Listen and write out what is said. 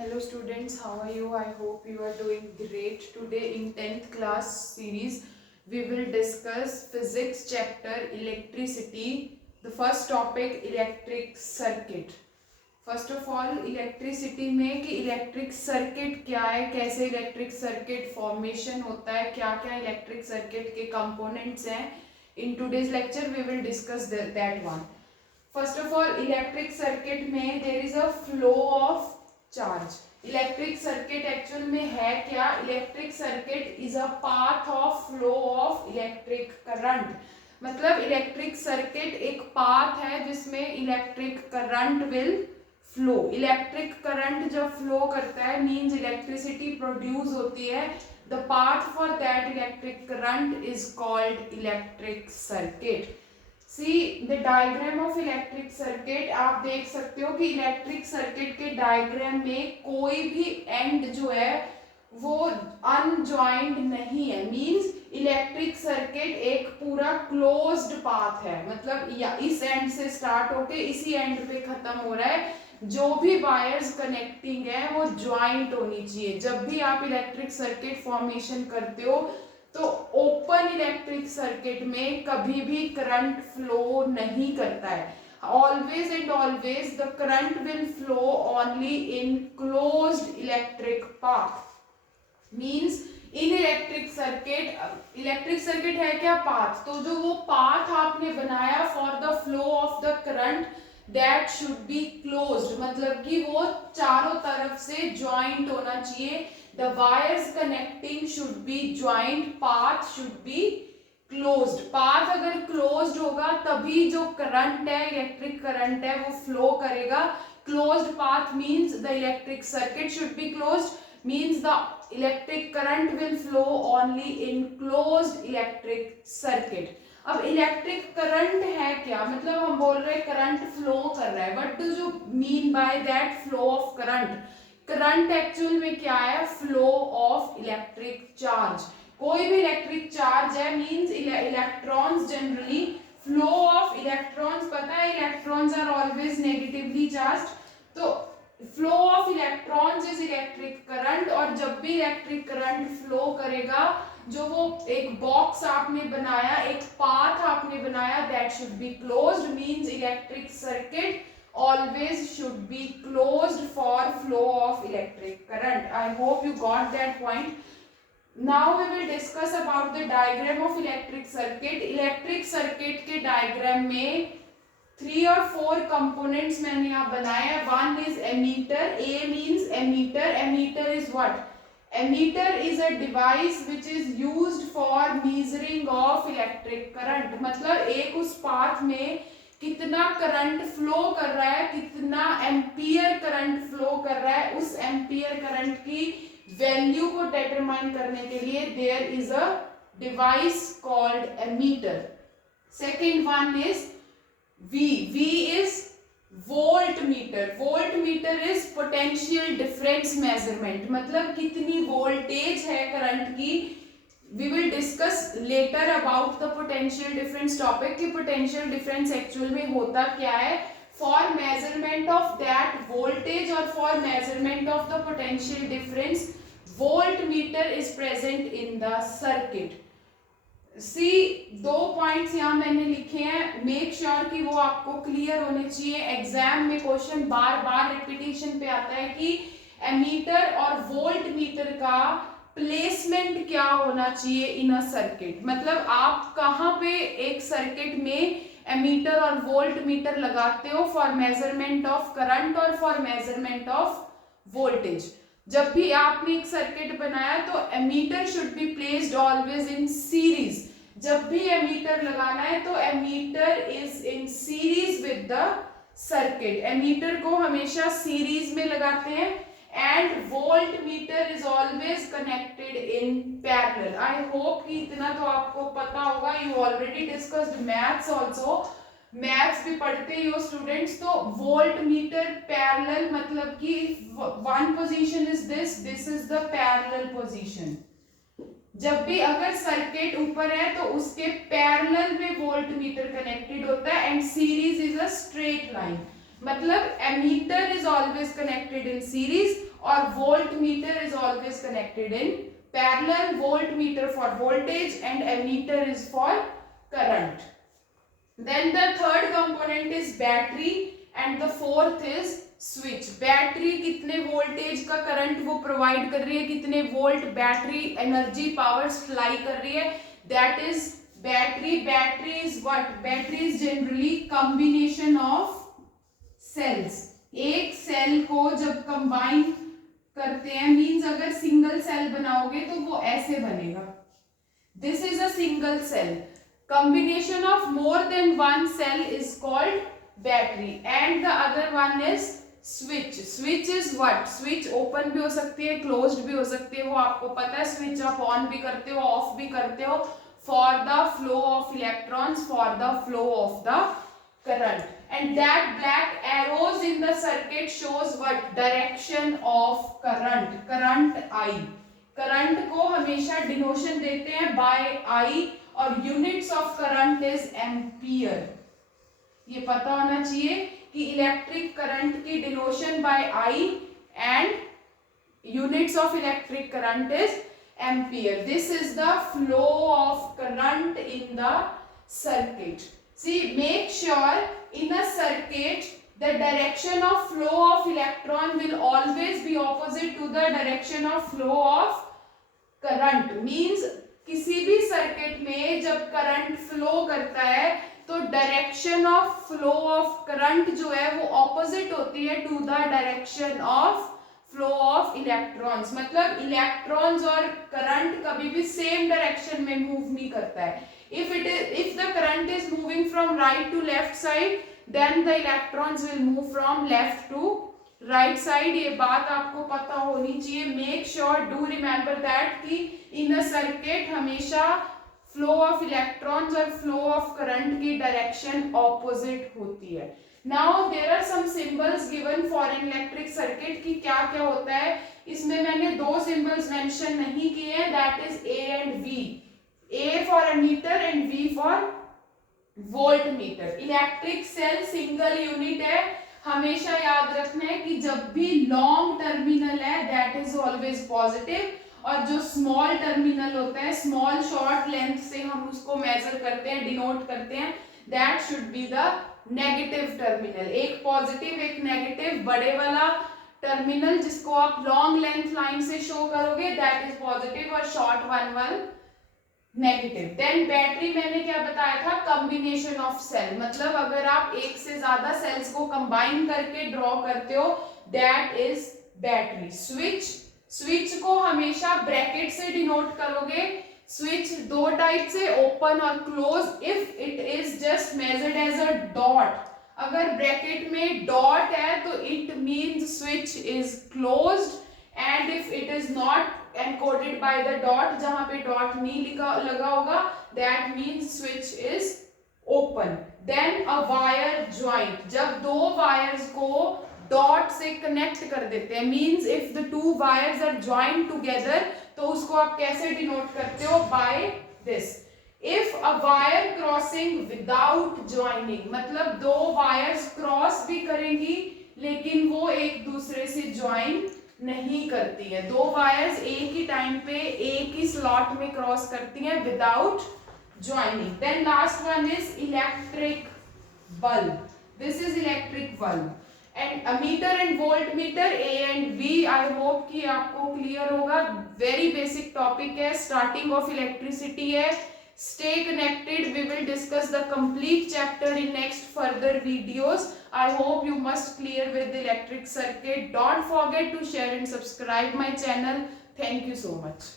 Hello students, how are you? I hope you are doing great. Today in 10th class series, we will discuss physics chapter electricity. The first topic electric circuit. First of all electricity में कि electric circuit क्या है, कैसे electric circuit formation होता है, क्या क्या electric circuit के कंपोनेंट्स हैं. In today's lecture we will discuss that one. First of all electric circuit में there is a flow of charge. Electric circuit actual में है क्या? Electric circuit is a path of flow of electric current. मतलब electric circuit एक path है जिसमें electric current will flow. Electric current जब flow करता है मींस इलेक्ट्रिसिटी प्रोड्यूस होती है. The path for that electric current is called electric circuit. See the diagram of electric circuit. आप देख सकते हो कि इलेक्ट्रिक सर्किट के डायग्राम में कोई भी एंड जो है वो अनजॉइंड नहीं है. मींस इलेक्ट्रिक सर्किट एक पूरा क्लोज्ड पाथ है. मतलब या इस एंड से स्टार्ट होके इसी एंड पे खत्म हो रहा है. जो भी वायर्स कनेक्टिंग है वो ज्वाइंट होनी चाहिए. जब भी आप इलेक्ट्रिक सर्किट फॉर्मेशन करते हो तो ओपन इलेक्ट्रिक सर्किट में कभी भी करंट फ्लो नहीं करता है. Always and always the current will flow only in closed electric path. Means in electric circuit है क्या? पाथ. तो जो वो पाथ आपने बनाया for the flow of the current that should be closed. मतलब कि वो चारों तरफ से ज्वाइंट होना चाहिए. The wires connecting should be joined. Path should be closed. Path अगर closed होगा तभी जो करंट है, इलेक्ट्रिक करंट है, वो फ्लो करेगा. Closed path means the electric circuit should be closed. Means the electric current will flow only in closed electric circuit. अब electric current है क्या? मतलब हम बोल रहे हैं करंट फ्लो कर रहा है. What do you mean by that flow of current? Current actual में क्या है? Flow of electric charge. कोई भी इलेक्ट्रिक चार्ज है means electrons generally flow of electrons. पता है electrons are always negatively charged. तो flow of electrons is electric current. और जब भी इलेक्ट्रिक करंट फ्लो करेगा जो वो एक बॉक्स आपने बनाया, एक पाथ आपने बनाया, that should be closed. Means electric circuit always should be closed for flow of electric current. I hope you got that point. Now we will discuss about the diagram of electric circuit. Electric circuit के diagram में 3 or 4 components मैंने यहाँ बनाए हैं. One is ammeter. A means ammeter. Ammeter is what? Ammeter is a device which is used for measuring of electric current. मतलब एक उस path में कितना करंट फ्लो कर रहा है, कितना एम्पियर करंट फ्लो कर रहा है, उस एम्पियर करंट की वैल्यू को डिटरमाइन करने के लिए there is a device called ammeter. Second one is V. V is volt meter. Volt metre is potential difference measurement. मतलब कितनी वोल्टेज है करंट की. We will discuss later about the potential difference topic कि potential difference actual में होता क्या है. For measurement of that voltage or for measurement of the potential difference, voltmeter is present in the circuit. See, 2 points यहाँ मैंने लिखे हैं. Make sure कि वो आपको clear होने चाहिए. एग्जाम में क्वेश्चन बार बार रिपीटेशन पे आता है कि एमीटर और वोल्टमीटर का प्लेसमेंट क्या होना चाहिए इन अ सर्किट. मतलब आप कहाँ पे एक सर्किट में एमीटर और वोल्ट मीटर लगाते हो फॉर मेजरमेंट ऑफ करंट और फॉर मेजरमेंट ऑफ वोल्टेज. जब भी आपने एक सर्किट बनाया तो ammeter should be placed always in series. जब भी एमीटर लगाना है तो ammeter is in series with the circuit. Ammeter को हमेशा सीरीज में लगाते हैं. And voltmeter is always connected in parallel. I hope कि इतना तो आपको पता होगा. You already discussed maths also. Maths भी पढ़ते ही हो students. तो voltmeter parallel मतलब कि one position is this. This is the parallel position. जब भी अगर सर्किट ऊपर है तो उसके पैरेलल में वोल्टमीटर कनेक्टेड होता है. And series is a straight line. मतलब ammeter is always connected in series और volt meter is always connected in parallel. Voltmeter for voltage and ammeter is for current. Then the third component is battery and the fourth is switch. Battery कितने voltage का current वो provide कर रही है, कितने volt battery energy power supply कर रही है, that is battery. Battery is what? Battery is generally combination of cells. एक सेल को जब कंबाइन करते हैं, मींस अगर सिंगल सेल बनाओगे तो वो ऐसे बनेगा. This is a single cell. Combination of more than one cell is called battery and the other one is switch. Switch is what? Switch open भी हो सकती है, closed भी हो सकती है, वो आपको पता है. Switch आप on भी करते हो, off भी करते हो for the flow of electrons, for the flow of the current. And that black arrows in the circuit shows what? Direction of current. Current I. Current को हमेशा डिनोशन देते हैं by I और units of current is ampere. ये पता होना चाहिए कि इलेक्ट्रिक करंट की denotation by I and units of electric current is ampere. This is the flow of current in the circuit. See make sure in a circuit the direction of flow of electron will always be opposite to the direction of flow of current. means किसी भी circuit में जब current flow करता है तो direction of flow of current जो है वो ऑपोजिट होती है to the direction of flow of electrons. मतलब इलेक्ट्रॉन्स और करंट कभी भी सेम डायरेक्शन में मूव नहीं करता है. if the current is moving from right to left side, then the electrons will move from left to right side. ये बात आपको पता होनी चाहिए. Make sure, do remember that कि इन अ सर्किट हमेशा फ्लो ऑफ इलेक्ट्रॉन्स और flow of current की डायरेक्शन ऑपोजिट होती है. Now there are some symbols given for an electric circuit कि क्या क्या होता है. इसमें मैंने दो सिंबल्स मेंशन नहीं किए हैं, that is A and V. A for ammeter and V for volt meter. Electric cell single unit है. हमेशा याद रखना है कि जब भी लॉन्ग टर्मिनल है दैट इज ऑलवेज पॉजिटिव और जो स्मॉल टर्मिनल होता है, स्मॉल शॉर्ट लेंथ से हम उसको मेजर करते हैं, डिनोट करते हैं, that should be the negative terminal. एक पॉजिटिव एक नेगेटिव. बड़े वाला टर्मिनल जिसको आप लॉन्ग लेंथ लाइन से शो करोगे दैट इज पॉजिटिव और short one negative. Then battery मैंने क्या बताया था? Combination of cell. मतलब अगर आप एक से ज्यादा सेल्स को कंबाइन करके ड्रॉ करते हो दैट इज बैटरी. स्विच को हमेशा ब्रैकेट से डिनोट करोगे. स्विच दो टाइप से, ओपन और close. If it is just measured as a dot, अगर ब्रैकेट में डॉट है तो it means switch is closed and if it is not encoded by the dot, जहां पे डॉट नहीं लगा होगा, that means switch is open. then a wire joint, जब दो वायर्स को डॉट से कनेक्ट कर देते हैं, means if the two wires are joined together, तो उसको आप कैसे डिनोट करते हो? by this. if a wire crossing without joining, मतलब दो वायर्स क्रॉस भी करेंगी लेकिन वो एक दूसरे से ज्वाइन नहीं करती है. दो वायर्स एक ही टाइम पे एक ही स्लॉट में क्रॉस करती हैं without joining. Then last one is electric bulb. This is electric bulb. And ammeter and volt meter, A and V. I hope कि आपको क्लियर होगा. वेरी बेसिक टॉपिक है, स्टार्टिंग ऑफ इलेक्ट्रिसिटी है. Stay connected. We will discuss the complete chapter in next further videos. I hope you must clear with the electric circuit. Don't forget to share and subscribe my channel. Thank you so much.